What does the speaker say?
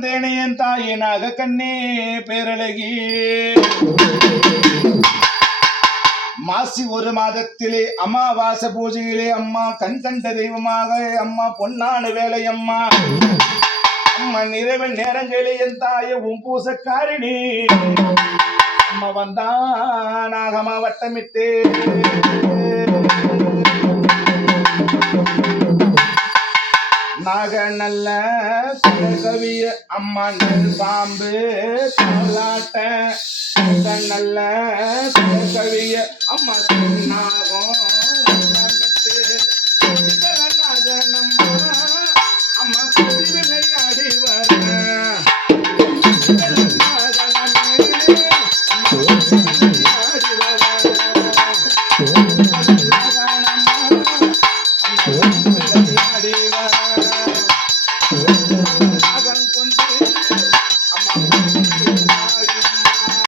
தேனையன் தாயினாக கண்ணே பேரழகி. மாசி ஒரு மாதத்திலே அம்மாவாச பூஜையிலே அம்மா கண் கண்ட தெய்வமாக அம்மா பொன்னான வேலை அம்மா. அம்மா நிறைவு நேரங்களே என் தாய உன் பூசக்காரிணி. அம்மா வந்தானாகமா வட்டமிட்டு. நாக நல்ல கவிய அம்மா நெல் பாம்பு தாலாட்ட நாக நல்ல கவிய அம்மா